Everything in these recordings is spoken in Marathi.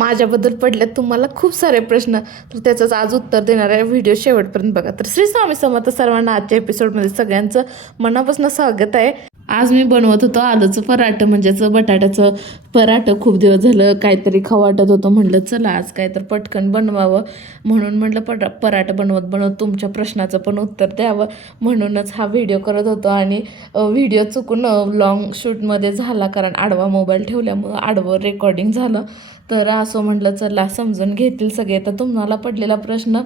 माझ्याबद्दल पडल्यात तुम्हाला खूप सारे प्रश्न, तर त्याचंच आज उत्तर देणार आहे. व्हिडिओ शेवटपर्यंत बघा. तर श्री स्वामी समर्थ सर्वांना. आजच्या एपिसोडमध्ये सगळ्यांचं मनापासून स्वागत आहे. आज मी बनवत होतो आलूचं पराठं, म्हणजेच बटाट्याचं पराठं. खूप दिवस झालं काहीतरी खावं वाटत होतं. म्हटलं चला आज काय तर पटकन बनवावं, म्हणून म्हटलं पराठं बनवत तुमच्या प्रश्नाचं पण उत्तर द्यावं, म्हणूनच हा व्हिडिओ करत होतो. आणि व्हिडिओ चुकून लॉंग शूटमध्ये झाला, कारण आडवा मोबाईल ठेवल्यामुळं आडवं रेकॉर्डिंग झालं. तर असं म्हटलं चला समजून घेतील सगळे. तर तुम्हाला पडलेला प्रश्न,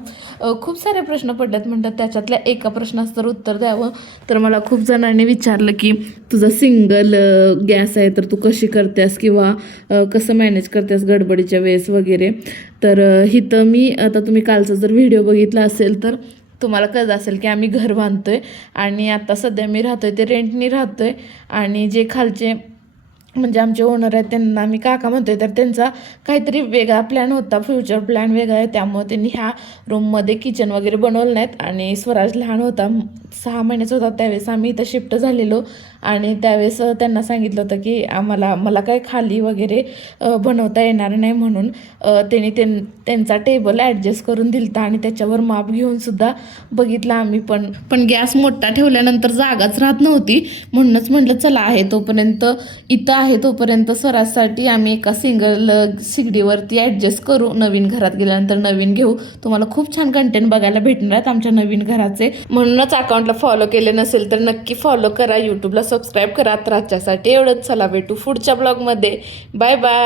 खूप सारे प्रश्न पडलेत, म्हणतात त्याच्यातल्या एका प्रश्नाचं तर उत्तर द्यावं. तर मला खूप जणांनी विचारलं की तुझा सिंगल गॅस आहे तर तू कशी करतेस, किंवा कसं मॅनेज करतेस गडबडीच्या वेळेस वगैरे. तर इथं मी आता तुम्ही कालचा जर व्हिडिओ बघितला असेल तर तुम्हाला कळत असेल की आम्ही घर बांधतोय आणि आता सध्या मी राहतोय ते रेंटनी राहतोय. आणि जे खालचे म्हणजे आमचे ओनर आहेत त्यांना आम्ही काका म्हणतोय, तर त्यांचा काहीतरी वेगळा प्लॅन होता, फ्युचर प्लॅन वेगळा आहे. त्यामुळे त्यांनी ह्या रूममध्ये किचन वगैरे बनवलं नाहीत. आणि स्वराज लहान होता, 6 महिन्याचा होता त्यावेळेस आम्ही इथं शिफ्ट झालेलो. आणि त्यावेळेस त्यांना सांगितलं होतं की मला काय खाली वगैरे बनवता येणार नाही, म्हणून त्यांनी त्यांचा टेबल ॲडजस्ट करून दिलता आणि त्याच्यावर माप घेऊन सुद्धा बघितलं आम्ही. पण गॅस मोठा ठेवल्यानंतर जागाच राहत नव्हती, म्हणूनच म्हटलं चला आहे तोपर्यंत इथं आहे तोपर्यंत स्वराजसाठी आम्ही एका सिंगल शिगडीवरती ॲडजस्ट करू. नवीन घरात गेल्यानंतर नवीन घेऊ. तुम्हाला खूप छान कंटेंट बघायला भेटणार आहेत आमच्या नवीन घराचे. म्हणूनच अकाउंटला फॉलो केले नसेल तर नक्की फॉलो करा, यूट्यूबला सबस्क्राईब करा. तर आजच्यासाठी एवढंच. चला भेटू पुढच्या ब्लॉगमध्ये. Bye bye.